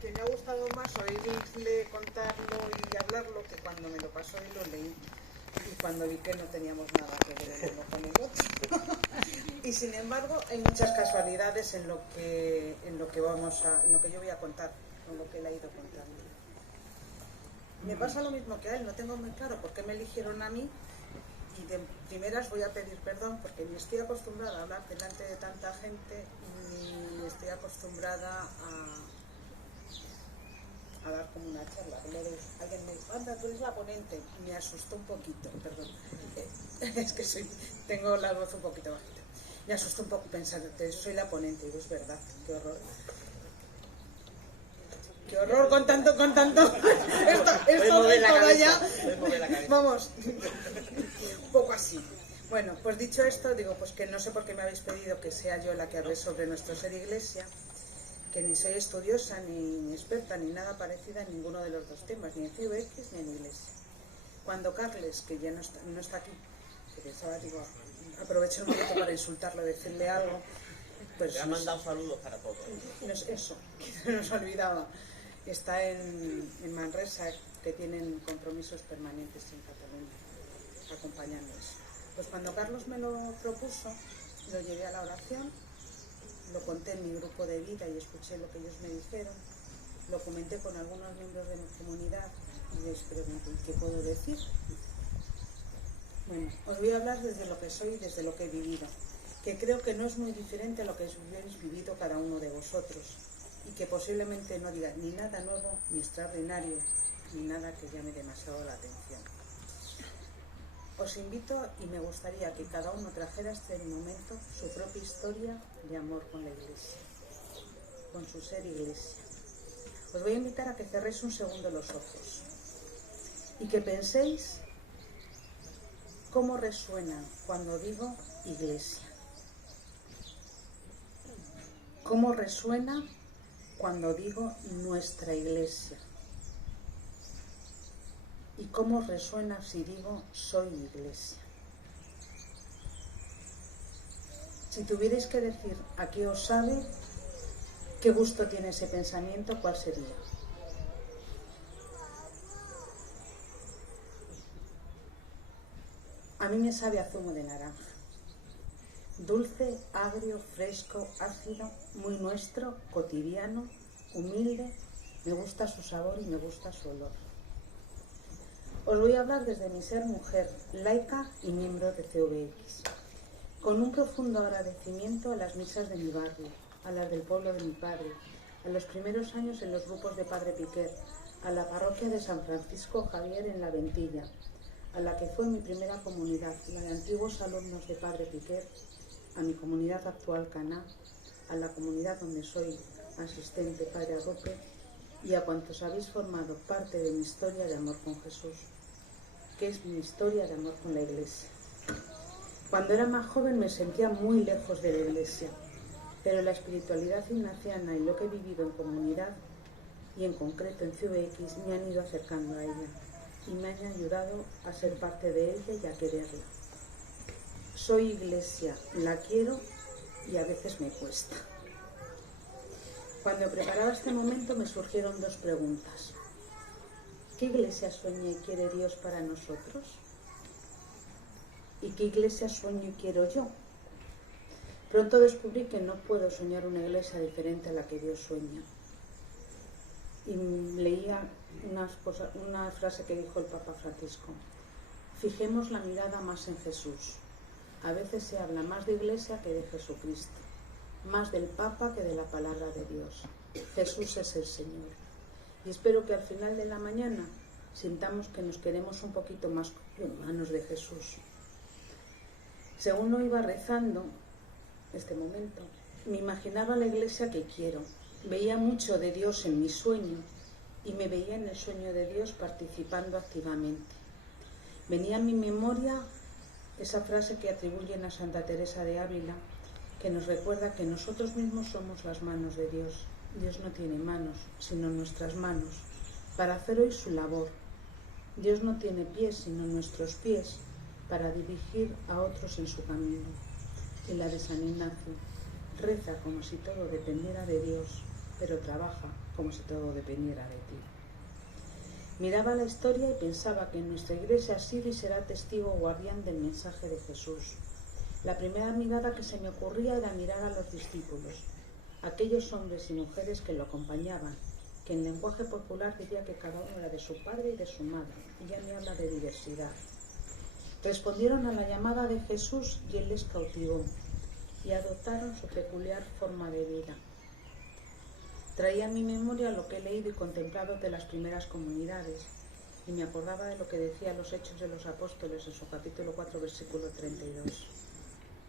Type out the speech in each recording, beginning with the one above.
Que me ha gustado más oírle contarlo y hablarlo que cuando me lo pasó y lo leí. Y cuando vi que no teníamos nada que ver el uno con el otro. Y sin embargo, hay muchas casualidades en lo que yo voy a contar, en lo que él ha ido contando. Me pasa lo mismo que a él, no tengo muy claro por qué me eligieron a mí. Y de primeras voy a pedir perdón porque ni estoy acostumbrada a hablar delante de tanta gente, ni estoy acostumbrada a dar como una charla. Alguien me dijo, anda, tú eres la ponente. Me asustó un poquito, perdón. Es que tengo la voz un poquito bajita. Me asustó un poco pensar que soy la ponente. Y digo, es verdad, qué horror. Qué horror con tanto. Esto ya. Vamos, un poco así. Bueno, pues dicho esto, digo, pues que no sé por qué me habéis pedido que sea yo la que hable sobre nuestro ser iglesia, que ni soy estudiosa, ni experta, ni nada parecida en ninguno de los dos temas, ni en CVX ni en iglesia. Cuando Carles, que ya no está aquí, que pensaba, digo, aprovecho el momento para insultarlo, decirle algo, pues... Le ha mandado saludos para todos. Eso, que nos olvidaba. Está en Manresa, que tienen compromisos permanentes en Cataluña, acompañándonos. Pues cuando Carlos me lo propuso, lo llevé a la oración, lo conté en mi grupo de vida y escuché lo que ellos me dijeron, lo comenté con algunos miembros de mi comunidad y les pregunté, ¿qué puedo decir? Bueno, os voy a hablar desde lo que soy y desde lo que he vivido, que creo que no es muy diferente a lo que habéis vivido cada uno de vosotros, y que posiblemente no diga ni nada nuevo, ni extraordinario, ni nada que llame demasiado la atención. Os invito y me gustaría que cada uno trajera este momento su propia historia de amor con la Iglesia, con su ser Iglesia. Os voy a invitar a que cerréis un segundo los ojos y que penséis cómo resuena cuando digo Iglesia. ¿Cómo resuena cuando digo nuestra Iglesia? ¿Y cómo resuena si digo soy Iglesia? Si tuvierais que decir a qué os sabe, qué gusto tiene ese pensamiento, ¿cuál sería? A mí me sabe a zumo de naranja. Dulce, agrio, fresco, ácido, muy nuestro, cotidiano, humilde. Me gusta su sabor y me gusta su olor. Os voy a hablar desde mi ser mujer, laica y miembro de CVX, con un profundo agradecimiento a las misas de mi barrio, a las del pueblo de mi padre, a los primeros años en los grupos de Padre Piquer, a la parroquia de San Francisco Javier en La Ventilla, a la que fue mi primera comunidad, la de antiguos alumnos de Padre Piquer, a mi comunidad actual Caná, a la comunidad donde soy asistente Padre Arrope y a cuantos habéis formado parte de mi historia de amor con Jesús, que es mi historia de amor con la Iglesia. Cuando era más joven me sentía muy lejos de la Iglesia, pero la espiritualidad ignaciana y lo que he vivido en comunidad, y en concreto en CVX, me han ido acercando a ella y me han ayudado a ser parte de ella y a quererla. Soy Iglesia, la quiero y a veces me cuesta. Cuando preparaba este momento me surgieron dos preguntas. ¿Qué iglesia sueña y quiere Dios para nosotros? ¿Y qué iglesia sueño y quiero yo? Pronto descubrí que no puedo soñar una iglesia diferente a la que Dios sueña. Y leía una frase que dijo el Papa Francisco. Fijemos la mirada más en Jesús. A veces se habla más de iglesia que de Jesucristo, más del Papa que de la palabra de Dios. Jesús es el Señor. Y espero que al final de la mañana sintamos que nos queremos un poquito más en manos de Jesús. Según lo iba rezando, este momento, me imaginaba la iglesia que quiero. Veía mucho de Dios en mi sueño y me veía en el sueño de Dios participando activamente. Venía a mi memoria esa frase que atribuyen a Santa Teresa de Ávila, que nos recuerda que nosotros mismos somos las manos de Dios. Dios no tiene manos, sino nuestras manos, para hacer hoy su labor. Dios no tiene pies, sino nuestros pies, para dirigir a otros en su camino. Y la de San Ignacio. Reza como si todo dependiera de Dios, pero trabaja como si todo dependiera de ti. Miraba la historia y pensaba que en nuestra iglesia ha sido y será testigo guardián del mensaje de Jesús. La primera mirada que se me ocurría era mirar a los discípulos, aquellos hombres y mujeres que lo acompañaban, que en lenguaje popular diría que cada uno era de su padre y de su madre, y ya me habla de diversidad. Respondieron a la llamada de Jesús y Él les cautivó, y adoptaron su peculiar forma de vida. Traía a mi memoria lo que he leído y contemplado de las primeras comunidades, y me acordaba de lo que decía los Hechos de los Apóstoles en su capítulo 4, versículo 32.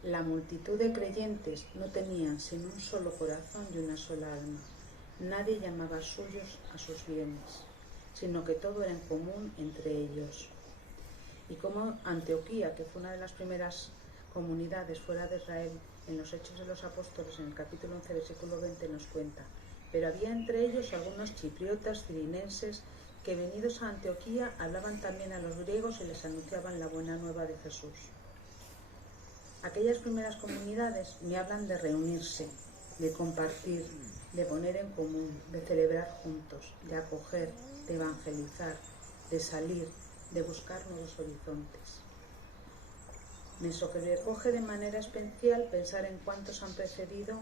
La multitud de creyentes no tenían sino un solo corazón y una sola alma. Nadie llamaba suyos a sus bienes, sino que todo era en común entre ellos. Y como Antioquía, que fue una de las primeras comunidades fuera de Israel, en los Hechos de los Apóstoles, en el capítulo 11, versículo 20, nos cuenta: pero había entre ellos algunos chipriotas, cirinenses, que venidos a Antioquía hablaban también a los griegos y les anunciaban la buena nueva de Jesús. Aquellas primeras comunidades me hablan de reunirse, de compartir, de poner en común, de celebrar juntos, de acoger, de evangelizar, de salir, de buscar nuevos horizontes. Me sobrecoge de manera especial pensar en cuántos nos han precedido,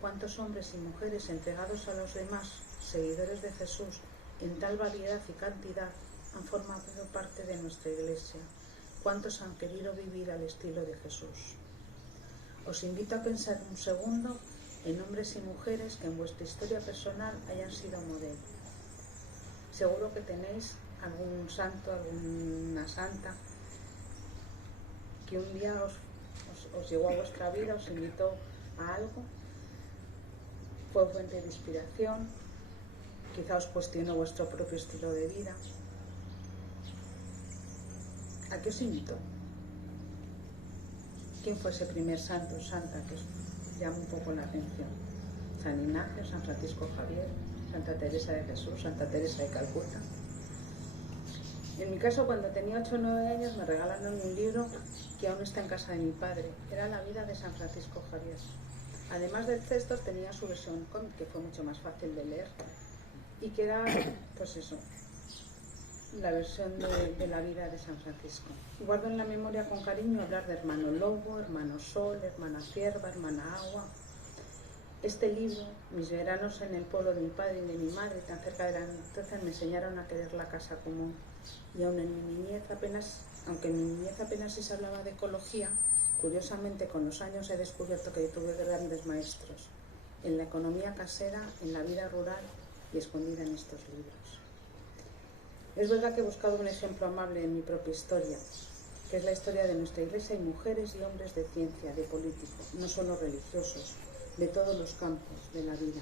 cuántos hombres y mujeres entregados a los demás, seguidores de Jesús, en tal variedad y cantidad, han formado parte de nuestra iglesia, cuántos han querido vivir al estilo de Jesús. Os invito a pensar un segundo en hombres y mujeres que en vuestra historia personal hayan sido modelo. Seguro que tenéis algún santo, alguna santa, que un día os llegó a vuestra vida, os invitó a algo, fue fuente de inspiración, quizá os cuestionó vuestro propio estilo de vida. ¿A qué os invitó? ¿Quién fue ese primer santo o santa que os llama un poco la atención? San Ignacio, San Francisco Javier, Santa Teresa de Jesús, Santa Teresa de Calcuta. En mi caso, cuando tenía 8 o 9 años, me regalaron un libro que aún está en casa de mi padre. Era La vida de San Francisco Javier. Además de textos, tenía su versión cómic, que fue mucho más fácil de leer, y que era, pues eso, la versión de la vida de San Francisco. Guardo en la memoria con cariño hablar de hermano lobo, hermano sol, hermana cierva, hermana agua. Este libro, mis veranos en el pueblo de mi padre y de mi madre, tan cerca de la naturaleza, me enseñaron a querer la casa común. Y aun en mi niñez aunque en mi niñez apenas se hablaba de ecología, curiosamente con los años he descubierto que tuve grandes maestros en la economía casera, en la vida rural y escondida en estos libros. Es verdad que he buscado un ejemplo amable en mi propia historia, que es la historia de nuestra iglesia y mujeres y hombres de ciencia, de políticos, no solo religiosos, de todos los campos de la vida,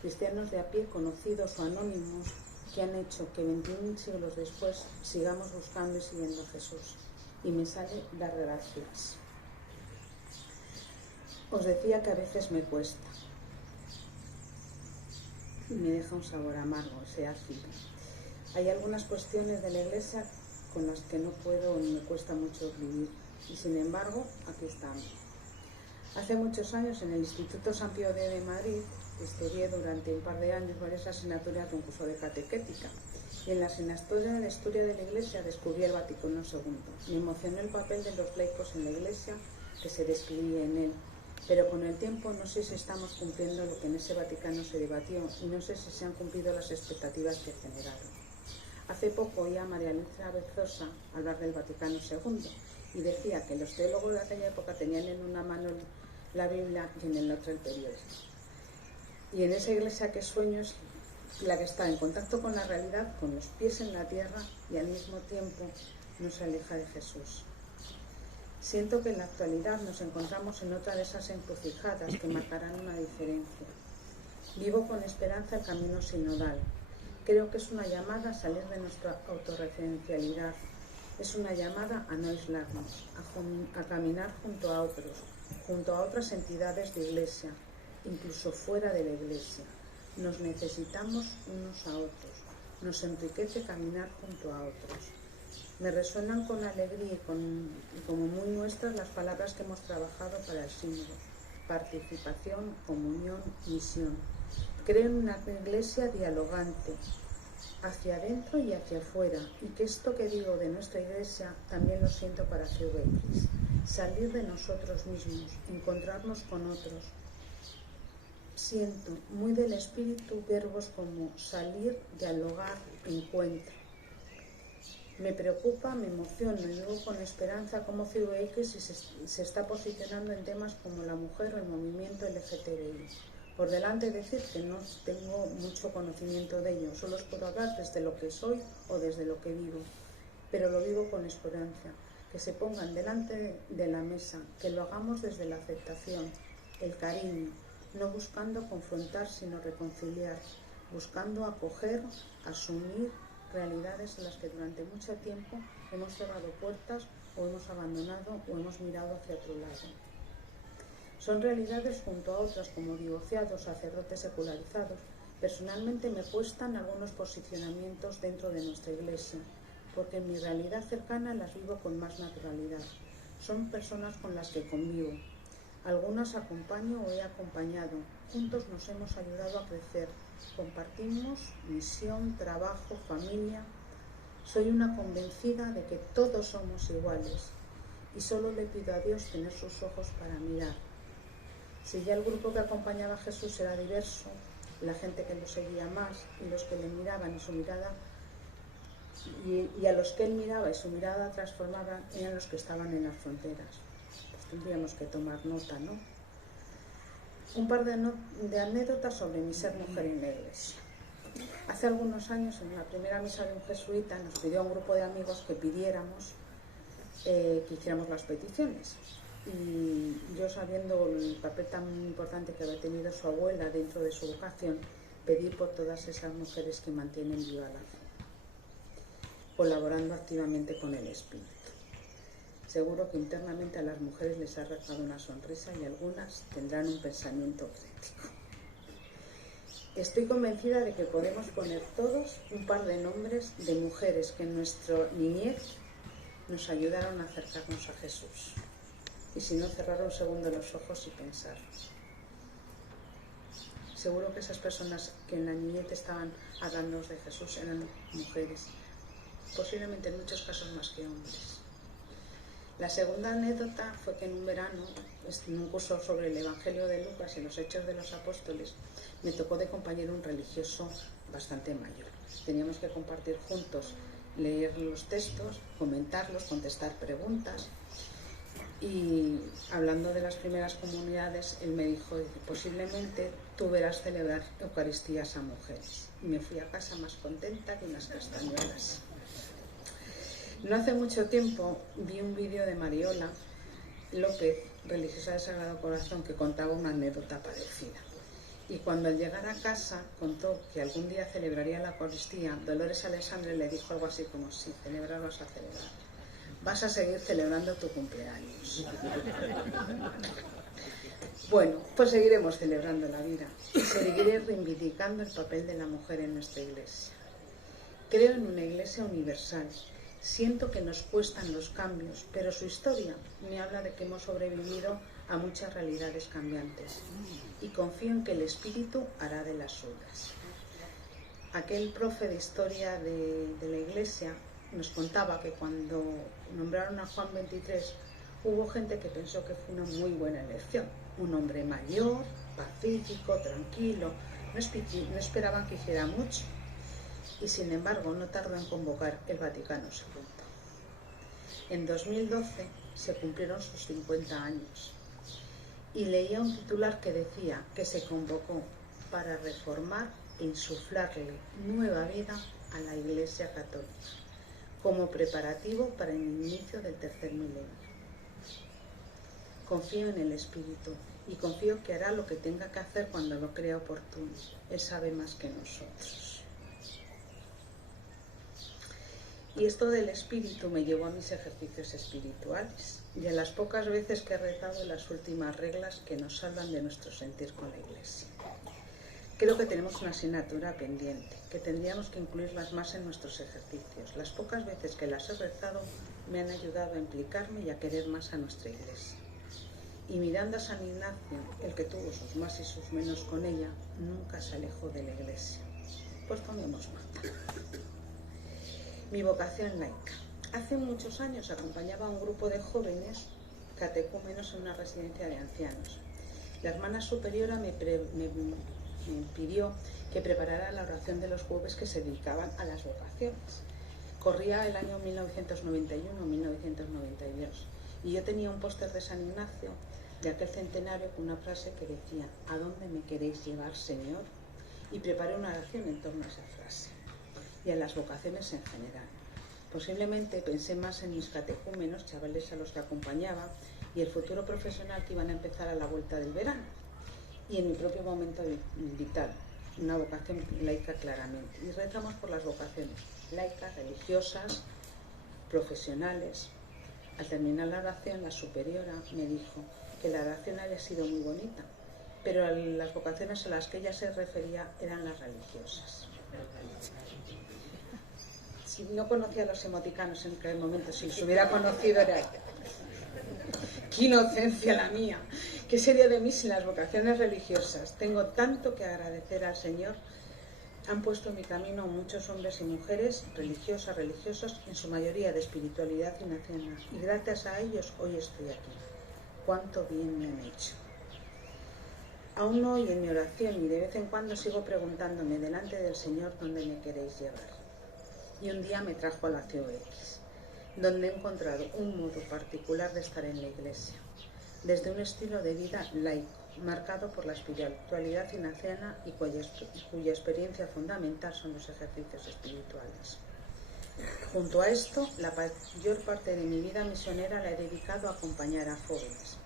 cristianos de a pie, conocidos o anónimos, que han hecho que 21 siglos después sigamos buscando y siguiendo a Jesús. Y me sale dar gracias. Os decía que a veces me cuesta. Y me deja un sabor amargo, ese ácido. Hay algunas cuestiones de la iglesia con las que no puedo ni me cuesta mucho vivir. Y sin embargo, aquí estamos. Hace muchos años en el Instituto San Pío X de Madrid estudié durante un par de años varias asignaturas de un curso de catequética y en la asignatura de la historia de la Iglesia descubrí el Vaticano II. Me emocionó el papel de los laicos en la Iglesia que se describía en él, pero con el tiempo no sé si estamos cumpliendo lo que en ese Vaticano se debatió y no sé si se han cumplido las expectativas que generaron. Hace poco oí a María Luisa Berzosa hablar del Vaticano II y decía que los teólogos de aquella época tenían en una mano la Biblia y en el otro el periódico. Y en esa iglesia que sueño es la que está en contacto con la realidad, con los pies en la tierra y al mismo tiempo no se aleja de Jesús. Siento que en la actualidad nos encontramos en otra de esas encrucijadas que marcarán una diferencia. Vivo con esperanza el camino sinodal. Creo que es una llamada a salir de nuestra autorreferencialidad. Es una llamada a no aislarnos, a caminar junto a otros, junto a otras entidades de iglesia, incluso fuera de la iglesia. Nos necesitamos unos a otros. Nos enriquece caminar junto a otros. Me resuenan con alegría y como muy nuestras las palabras que hemos trabajado para el sínodo: participación, comunión, misión. Creo en una iglesia dialogante, hacia adentro y hacia afuera, y que esto que digo de nuestra iglesia también lo siento para CVX. Salir de nosotros mismos, encontrarnos con otros. Siento muy del espíritu verbos como salir, dialogar, encuentro. Me preocupa, me emociona y luego con esperanza cómo CVX se está posicionando en temas como la mujer o el movimiento LGTBI. Por delante decir que no tengo mucho conocimiento de ello, solo os puedo hablar desde lo que soy o desde lo que vivo, pero lo vivo con esperanza, que se pongan delante de la mesa, que lo hagamos desde la aceptación, el cariño, no buscando confrontar sino reconciliar, buscando acoger, asumir realidades en las que durante mucho tiempo hemos cerrado puertas o hemos abandonado o hemos mirado hacia otro lado. Son realidades junto a otras como divorciados, sacerdotes secularizados. Personalmente me cuestan algunos posicionamientos dentro de nuestra iglesia, porque en mi realidad cercana las vivo con más naturalidad. Son personas con las que convivo. Algunas acompaño o he acompañado. Juntos nos hemos ayudado a crecer. Compartimos misión, trabajo, familia. Soy una convencida de que todos somos iguales y solo le pido a Dios tener sus ojos para mirar. Si ya el grupo que acompañaba a Jesús era diverso, la gente que lo seguía más y los que le miraban y su mirada y a los que él miraba y su mirada transformaba eran los que estaban en las fronteras. Pues tendríamos que tomar nota, ¿no? Un par de anécdotas sobre mi ser mujer en la iglesia. Hace algunos años, en la primera misa de un jesuita, nos pidió a un grupo de amigos que pidiéramos que hiciéramos las peticiones. Y yo, sabiendo el papel tan importante que había tenido su abuela dentro de su vocación, pedí por todas esas mujeres que mantienen viva la fe, colaborando activamente con el Espíritu. Seguro que internamente a las mujeres les ha arrancado una sonrisa y algunas tendrán un pensamiento crítico. Estoy convencida de que podemos poner todos un par de nombres de mujeres que en nuestra niñez nos ayudaron a acercarnos a Jesús. Y si no, cerrar un segundo los ojos y pensar. Seguro que esas personas que en la niñez estaban hablándonos de Jesús eran mujeres, posiblemente en muchos casos más que hombres. La segunda anécdota fue que en un verano, en un curso sobre el Evangelio de Lucas y los Hechos de los Apóstoles, me tocó de compañero un religioso bastante mayor. Teníamos que compartir juntos, leer los textos, comentarlos, contestar preguntas. Y hablando de las primeras comunidades, él me dijo: posiblemente tú verás celebrar Eucaristías a mujeres. Y me fui a casa más contenta que unas castañuelas. No hace mucho tiempo vi un vídeo de Mariola López, religiosa del Sagrado Corazón, que contaba una anécdota parecida. Y cuando al llegar a casa contó que algún día celebraría la Eucaristía, Dolores Alexandre le dijo algo así como: sí, celebrar vas a celebrar. Vas a seguir celebrando tu cumpleaños. Bueno, pues seguiremos celebrando la vida y seguiré reivindicando el papel de la mujer en nuestra iglesia. Creo en una iglesia universal. Siento que nos cuestan los cambios, pero su historia me habla de que hemos sobrevivido a muchas realidades cambiantes y confío en que el Espíritu hará de las suyas. Aquel profe de historia de la iglesia nos contaba que cuando nombraron a Juan XXIII hubo gente que pensó que fue una muy buena elección. Un hombre mayor, pacífico, tranquilo, no esperaban que hiciera mucho. Y sin embargo no tardó en convocar el Vaticano II. En 2012 se cumplieron sus 50 años y leía un titular que decía que se convocó para reformar e insuflarle nueva vida a la Iglesia Católica, como preparativo para el inicio del tercer milenio. Confío en el Espíritu y confío que hará lo que tenga que hacer cuando lo crea oportuno. Él sabe más que nosotros. Y esto del Espíritu me llevó a mis ejercicios espirituales y a las pocas veces que he rezado las últimas reglas que nos salvan de nuestro sentir con la Iglesia. Creo que tenemos una asignatura pendiente, que tendríamos que incluirlas más en nuestros ejercicios. Las pocas veces que las he rezado me han ayudado a implicarme y a querer más a nuestra Iglesia. Y mirando a San Ignacio, el que tuvo sus más y sus menos con ella, nunca se alejó de la Iglesia. Pues tomemos nota. Mi vocación laica. Hace muchos años acompañaba a un grupo de jóvenes catecúmenos en una residencia de ancianos. La hermana superiora me pidió que preparara la oración de los jueves que se dedicaban a las vocaciones. Corría el año 1991-1992 y yo tenía un póster de San Ignacio de aquel centenario con una frase que decía: ¿a dónde me queréis llevar, Señor? Y preparé una oración en torno a esa frase y a las vocaciones en general. Posiblemente pensé más en mis catecúmenos, chavales a los que acompañaba, y el futuro profesional que iban a empezar a la vuelta del verano, y en mi propio momento vital, una vocación laica claramente. Y rezamos por las vocaciones laicas, religiosas, profesionales. Al terminar la oración, la superiora me dijo que la oración había sido muy bonita, pero las vocaciones a las que ella se refería eran las religiosas. Si no conocía los emoticanos en aquel momento, si los hubiera conocido era ella. ¡Qué inocencia la mía! ¿Qué sería de mí sin las vocaciones religiosas? Tengo tanto que agradecer al Señor. Han puesto en mi camino a muchos hombres y mujeres, religiosas, religiosos, en su mayoría de espiritualidad ignaciana, y gracias a ellos hoy estoy aquí. ¡Cuánto bien me han hecho! Aún hoy en mi oración y de vez en cuando sigo preguntándome delante del Señor dónde me queréis llevar. Y un día me trajo a la COX, donde he encontrado un modo particular de estar en la Iglesia, desde un estilo de vida laico, marcado por la espiritualidad ignaciana y cuya experiencia fundamental son los ejercicios espirituales. Junto a esto, la mayor parte de mi vida misionera la he dedicado a acompañar a jóvenes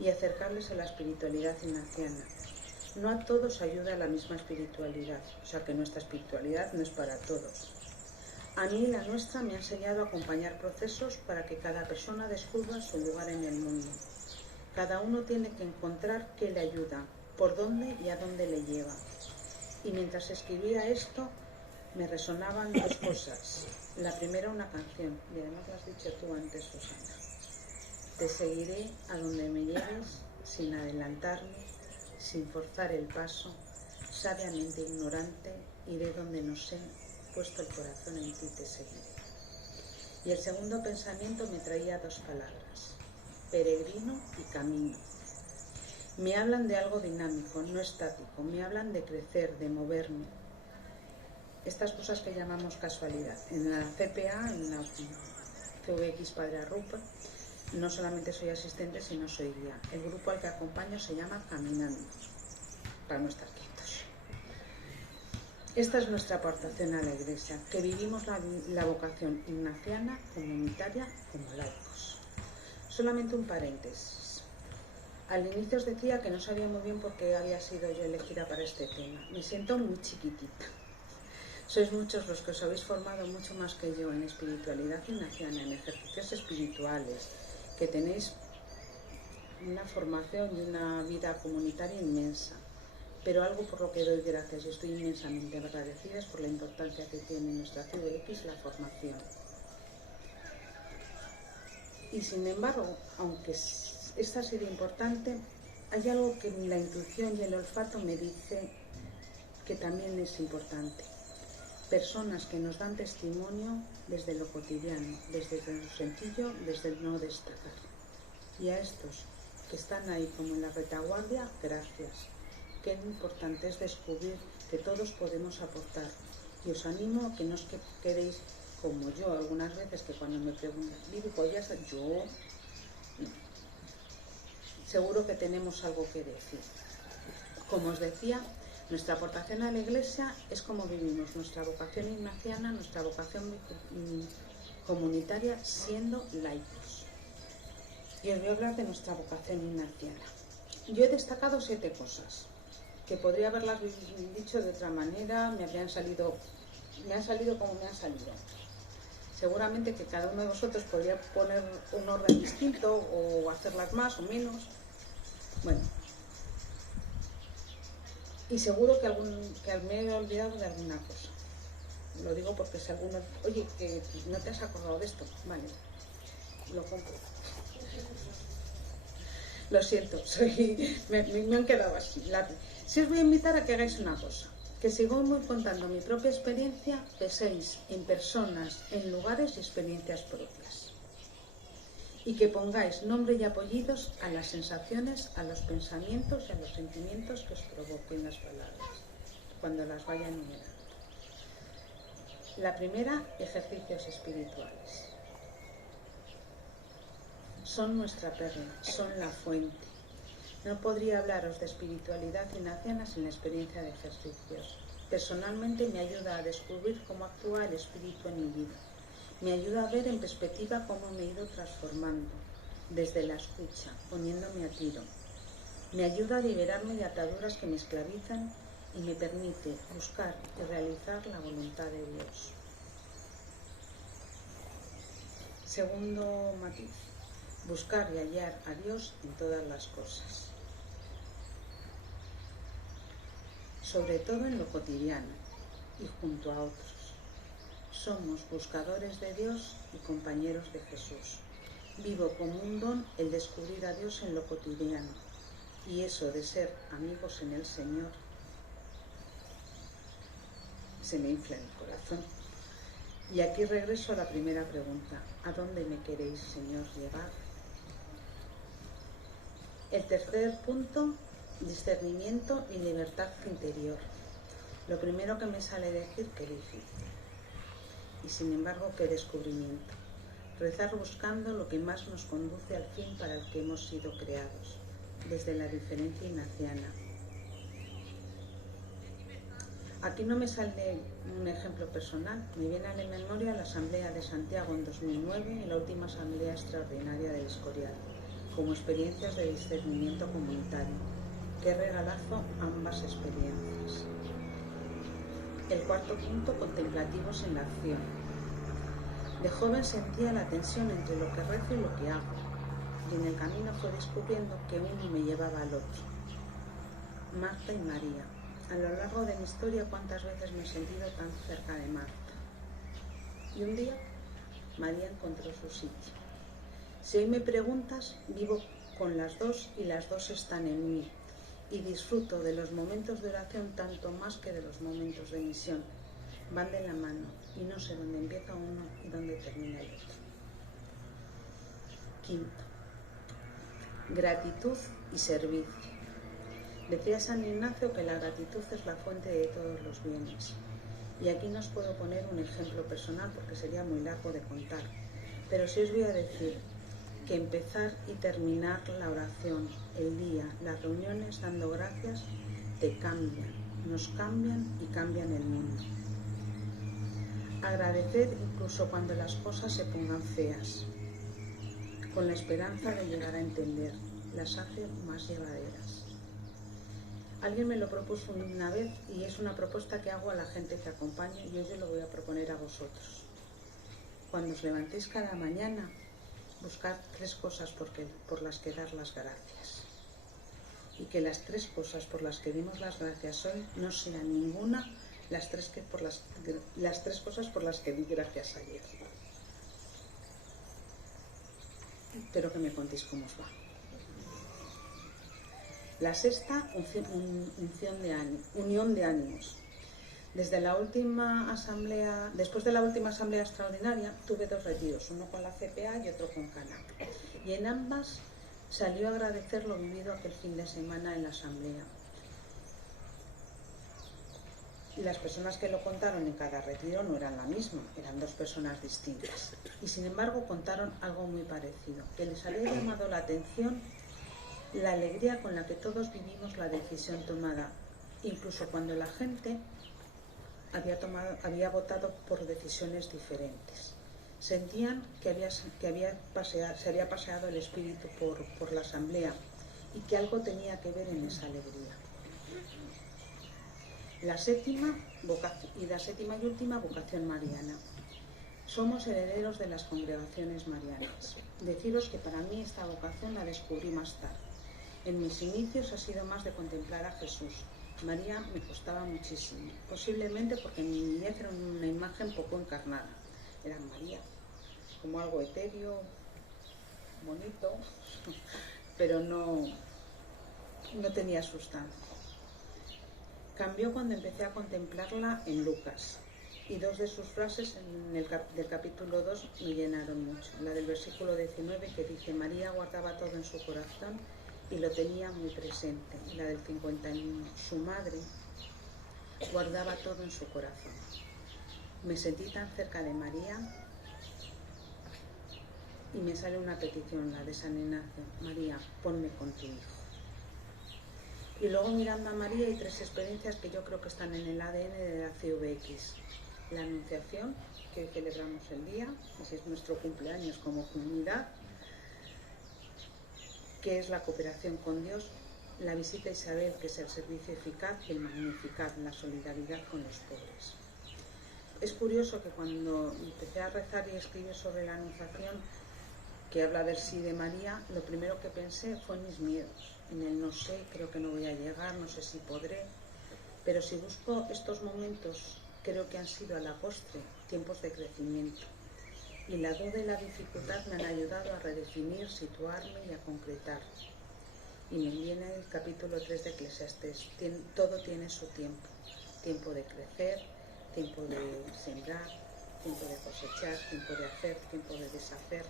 y acercarles a la espiritualidad ignaciana. No a todos ayuda la misma espiritualidad, o sea que nuestra espiritualidad no es para todos. A mí la nuestra me ha enseñado a acompañar procesos para que cada persona descubra su lugar en el mundo. Cada uno tiene que encontrar qué le ayuda, por dónde y a dónde le lleva. Y mientras escribía esto, me resonaban dos cosas. La primera, una canción, y además lo has dicho tú antes, Susana. Te seguiré a donde me lleves, sin adelantarme, sin forzar el paso, sabiamente ignorante, iré donde no sé, puesto el corazón en ti te seguiré. Y el segundo pensamiento me traía dos palabras: peregrino y camino. Me hablan de algo dinámico, no estático, me hablan de crecer, de moverme. Estas cosas que llamamos casualidad. En la CPA, en la CVX Padre Arrupa, no solamente soy asistente, sino soy guía. El grupo al que acompaño se llama Caminando, para no estar quietos. Esta es nuestra aportación a la Iglesia, que vivimos la vocación ignaciana, comunitaria, como laicos. Solamente un paréntesis. Al inicio os decía que no sabía muy bien por qué había sido yo elegida para este tema. Me siento muy chiquitita. Sois muchos los que os habéis formado mucho más que yo en espiritualidad ignaciana, en ejercicios espirituales, que tenéis una formación y una vida comunitaria inmensa. Pero algo por lo que doy gracias y estoy inmensamente agradecida es por la importancia que tiene en nuestra CVX la formación. Y sin embargo, aunque esta ha sido importante, hay algo que la intuición y el olfato me dice que también es importante. Personas que nos dan testimonio desde lo cotidiano, desde lo sencillo, desde el no destacar. Y a estos que están ahí como en la retaguardia, gracias. Qué importante es descubrir que todos podemos aportar. Y os animo a que no os quedéis como yo algunas veces, que cuando me preguntan, Vivi, ¿podrías ser yo? Seguro que tenemos algo que decir. Como os decía, nuestra aportación a la Iglesia es como vivimos nuestra vocación ignaciana, nuestra vocación comunitaria, siendo laicos. Y os voy a hablar de nuestra vocación ignaciana. Yo he destacado 7 cosas, que podría haberlas dicho de otra manera, me han salido como me han salido. Seguramente que cada uno de vosotros podría poner un orden distinto o hacerlas más o menos. Bueno, Y seguro que me he olvidado de alguna cosa. Lo digo porque si alguno... Oye, que no te has acordado de esto. Vale, lo compro. Lo siento, me han quedado así. Si os voy a invitar a que hagáis una cosa. Que según voy contando mi propia experiencia, penséis en personas, en lugares y experiencias propias. Y que pongáis nombre y apellidos a las sensaciones, a los pensamientos y a los sentimientos que os provoquen las palabras, cuando las vaya a enumerar. La primera, ejercicios espirituales. Son nuestra perla, son la fuente. No podría hablaros de espiritualidad ignaciana sin la experiencia de ejercicios. Personalmente me ayuda a descubrir cómo actúa el espíritu en mi vida. Me ayuda a ver en perspectiva cómo me he ido transformando, desde la escucha, poniéndome a tiro. Me ayuda a liberarme de ataduras que me esclavizan y me permite buscar y realizar la voluntad de Dios. Segundo matiz, buscar y hallar a Dios en todas las cosas. Sobre todo en lo cotidiano y junto a otros. Somos buscadores de Dios y compañeros de Jesús. Vivo como un don el descubrir a Dios en lo cotidiano, y eso de ser amigos en el Señor se me infla en el corazón. Y aquí regreso a la primera pregunta: ¿a dónde me queréis, Señor, llevar? El tercer punto, discernimiento y libertad interior. Lo primero que me sale decir, qué difícil. Y sin embargo, qué descubrimiento. Rezar buscando lo que más nos conduce al fin para el que hemos sido creados, desde la diferencia ignaciana. Aquí no me sale un ejemplo personal, me viene a la memoria la Asamblea de Santiago en 2009 y la última Asamblea Extraordinaria del Escorial, como experiencias de discernimiento comunitario. Qué regalazo ambas experiencias. El cuarto punto, contemplativos en la acción. De joven sentía la tensión entre lo que rezo y lo que hago, y en el camino fue descubriendo que uno me llevaba al otro. Marta y María. A lo largo de mi historia, cuántas veces me he sentido tan cerca de Marta. Y un día, María encontró su sitio. Si hoy me preguntas, vivo con las dos y las dos están en mí. Y disfruto de los momentos de oración tanto más que de los momentos de misión. Van de la mano y no sé dónde empieza uno y dónde termina el otro. Quinto, gratitud y servicio. Decía San Ignacio que la gratitud es la fuente de todos los bienes. Y aquí no os puedo poner un ejemplo personal porque sería muy largo de contar. Pero sí os voy a decir que empezar y terminar la oración, el día, las reuniones dando gracias, te cambian, nos cambian y cambian el mundo. Agradecer incluso cuando las cosas se pongan feas, con la esperanza de llegar a entender, las hace más llevaderas. Alguien me lo propuso una vez y es una propuesta que hago a la gente que acompaña y hoy yo lo voy a proponer a vosotros. Cuando os levantéis cada mañana, buscad 3 cosas por las que dar las gracias. Y que las 3 cosas por las que dimos las gracias hoy no sean ninguna las 3 cosas por las que di gracias ayer. Espero que me contéis cómo os va. La sexta, unión de ánimos. Después de la última asamblea extraordinaria, tuve 2 retiros, uno con la CPA y otro con CANAP. Y en ambas salió a agradecer lo vivido aquel fin de semana en la asamblea. Y las personas que lo contaron en cada retiro no eran la misma, eran 2 personas distintas. Y sin embargo contaron algo muy parecido, que les había llamado la atención la alegría con la que todos vivimos la decisión tomada, incluso cuando la gente había votado por decisiones diferentes. Sentían que se había paseado el espíritu por la asamblea y que algo tenía que ver en esa alegría. La séptima y última, vocación mariana. Somos herederos de las congregaciones marianas. Deciros que para mí esta vocación la descubrí más tarde. En mis inicios ha sido más de contemplar a Jesús, María me costaba muchísimo, posiblemente porque mi niñez era una imagen poco encarnada. Era María, como algo etéreo, bonito, pero no tenía sustancia. Cambió cuando empecé a contemplarla en Lucas, y dos de sus frases del capítulo 2 me llenaron mucho. La del versículo 19, que dice: María guardaba todo en su corazón y lo tenía muy presente. Y la del 51, su madre guardaba todo en su corazón. Me sentí tan cerca de María y me sale una petición, la de San Ignacio: María, ponme con tu hijo. Y luego, mirando a María, hay tres experiencias que yo creo que están en el ADN de la CVX. La Anunciación, que hoy celebramos el día, ese es nuestro cumpleaños como comunidad, que es la cooperación con Dios; la visita a Isabel, que es el servicio eficaz; y el Magnificat, la solidaridad con los pobres. Es curioso que cuando empecé a rezar y a escribir sobre la Anunciación, que habla del sí de María, lo primero que pensé fue en mis miedos, en el no sé, creo que no voy a llegar, no sé si podré. Pero si busco estos momentos, creo que han sido a la postre tiempos de crecimiento. Y la duda y la dificultad me han ayudado a redefinir, situarme y a concretar. Y me viene el capítulo 3 de Eclesiastés: todo tiene su tiempo. Tiempo de crecer, tiempo de sembrar, tiempo de cosechar, tiempo de hacer, tiempo de deshacer.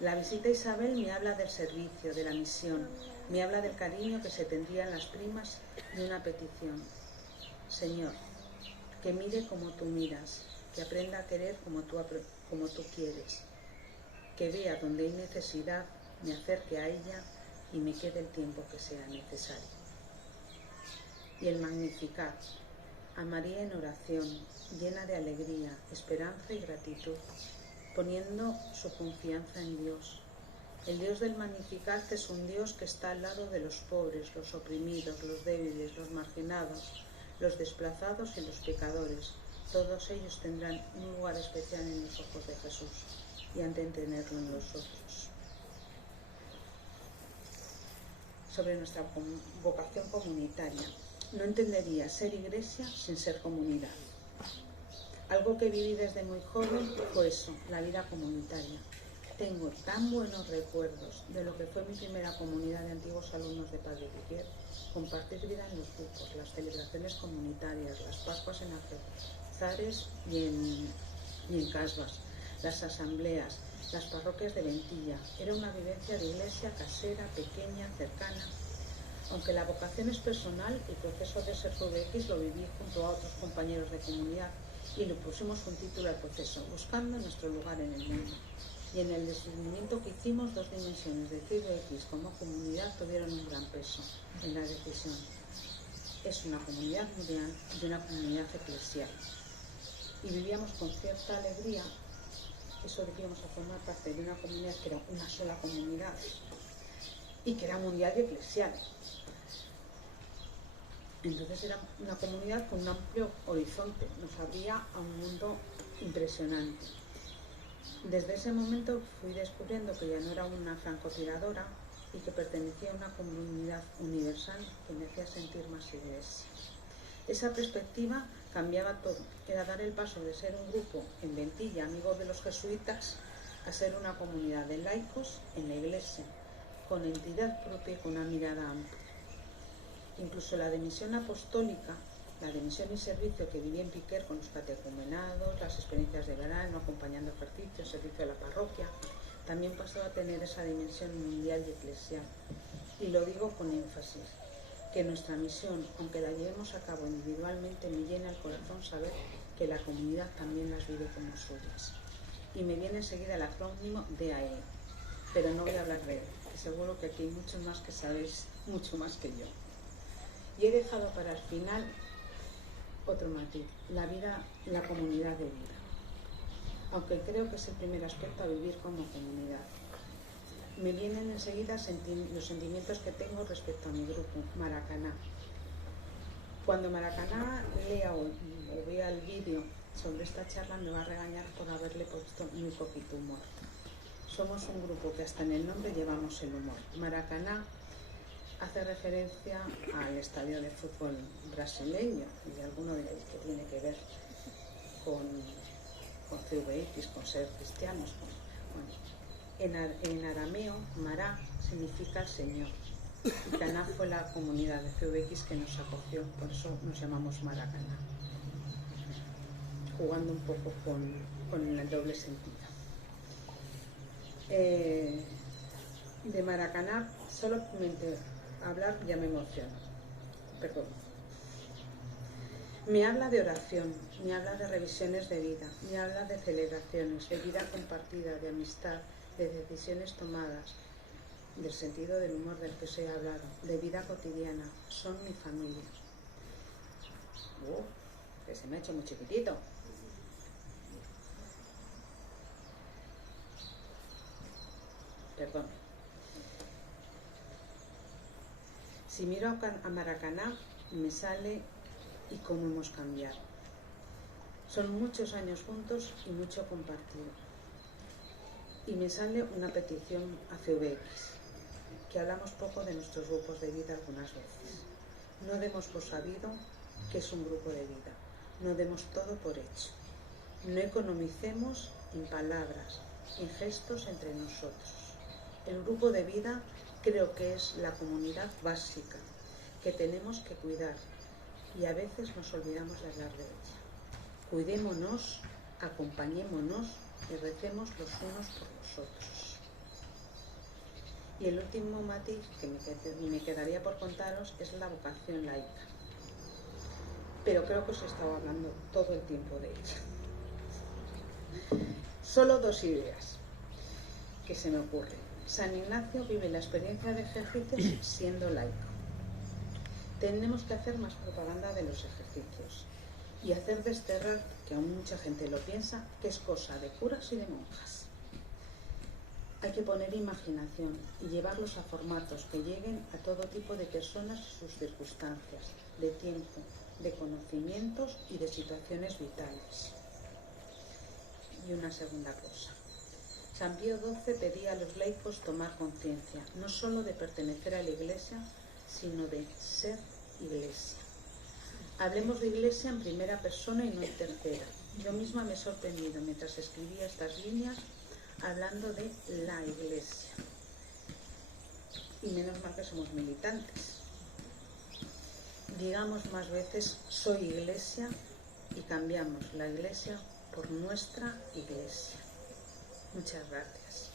La visita a Isabel me habla del servicio, de la misión, me habla del cariño que se tendrían las primas y una petición: Señor, que mire como tú miras, que aprenda a querer como tú quieres, que vea donde hay necesidad, me acerque a ella y me quede el tiempo que sea necesario. Y el Magnificat: a María en oración, llena de alegría, esperanza y gratitud, poniendo su confianza en Dios. El Dios del Magnificat es un Dios que está al lado de los pobres, los oprimidos, los débiles, los marginados, los desplazados y los pecadores. Todos ellos tendrán un lugar especial en los ojos de Jesús y han de tenerlo en los otros. Sobre nuestra vocación comunitaria: no entendería ser iglesia sin ser comunidad. Algo que viví desde muy joven fue eso, la vida comunitaria. Tengo tan buenos recuerdos de lo que fue mi primera comunidad de antiguos alumnos de Padre Piquer: compartir vida en los grupos, las celebraciones comunitarias, las Pascuas en Algézares y en Casbas, las asambleas, las parroquias de Ventilla. Era una vivencia de iglesia casera, pequeña, cercana. Aunque la vocación es personal, el proceso de ser CVX lo viví junto a otros compañeros de comunidad y le pusimos un título al proceso: Buscando nuestro lugar en el mundo. Y en el descubrimiento que hicimos, dos dimensiones de CVX como comunidad tuvieron un gran peso en la decisión. Es una comunidad mundial y una comunidad eclesial. Y vivíamos con cierta alegría eso de que íbamos a formar parte de una comunidad que era una sola comunidad y que era mundial y eclesial. Entonces era una comunidad con un amplio horizonte, nos abría a un mundo impresionante. Desde ese momento fui descubriendo que ya no era una francotiradora y que pertenecía a una comunidad universal que me hacía sentir más iglesia. Esa perspectiva cambiaba todo. Era dar el paso de ser un grupo en Ventilla, amigos de los jesuitas, a ser una comunidad de laicos en la iglesia, con entidad propia y con una mirada amplia. Incluso la de misión apostólica, la de misión y servicio que viví en Piquer con los catecumenados, las experiencias de verano, acompañando ejercicios, servicio a la parroquia, también pasó a tener esa dimensión mundial y eclesial. Y lo digo con énfasis, que nuestra misión, aunque la llevemos a cabo individualmente, me llena el corazón saber que la comunidad también las vive como suyas. Y me viene enseguida el acrónimo DAE, pero no voy a hablar de él, que seguro que aquí hay muchos más que sabéis, mucho más que yo. Y he dejado para el final otro matiz: la comunidad de vida. Aunque creo que es el primer aspecto a vivir como comunidad. Me vienen enseguida los sentimientos que tengo respecto a mi grupo, Maracaná. Cuando Maracaná lea o vea el vídeo sobre esta charla, me va a regañar por haberle puesto muy poquito humor. Somos un grupo que hasta en el nombre llevamos el humor. Maracaná hace referencia al estadio de fútbol brasileño y alguno de ellos que tiene que ver con CVX, con ser cristianos. En arameo, Mará significa el Señor. Y Caná fue la comunidad de CVX que nos acogió, por eso nos llamamos Maracaná, jugando un poco con el doble sentido. De Maracaná, solamente hablar ya me emociono, perdón. Me habla de oración, me habla de revisiones de vida, me habla de celebraciones, de vida compartida, de amistad, de decisiones tomadas, del sentido del humor del que os he hablado, de vida cotidiana. Son mi familia. Que se me ha hecho muy chiquitito. Perdón. Si miro a Maracaná, me sale y cómo hemos cambiado. Son muchos años juntos y mucho compartido. Y me sale una petición a CVX, que hablamos poco de nuestros grupos de vida algunas veces. No demos por sabido que es un grupo de vida. No demos todo por hecho. No economicemos en palabras, en gestos entre nosotros. El grupo de vida creo que es la comunidad básica que tenemos que cuidar y a veces nos olvidamos de hablar de ella. Cuidémonos, acompañémonos y recemos los unos por los otros. Y el último matiz que me quedaría por contaros es la vocación laica. Pero creo que os he estado hablando todo el tiempo de ella. Solo dos ideas que se me ocurren. San Ignacio vive la experiencia de ejercicios siendo laico. Tenemos que hacer más propaganda de los ejercicios y hacer desterrar, que aún mucha gente lo piensa, que es cosa de curas y de monjas. Hay que poner imaginación y llevarlos a formatos que lleguen a todo tipo de personas y sus circunstancias, de tiempo, de conocimientos y de situaciones vitales. Y una segunda cosa. San Pío XII pedía a los laicos tomar conciencia, no solo de pertenecer a la Iglesia, sino de ser Iglesia. Hablemos de Iglesia en primera persona y no en tercera. Yo misma me he sorprendido mientras escribía estas líneas hablando de la Iglesia. Y menos mal que somos militantes. Digamos más veces soy Iglesia y cambiamos la Iglesia por nuestra Iglesia. Muchas gracias.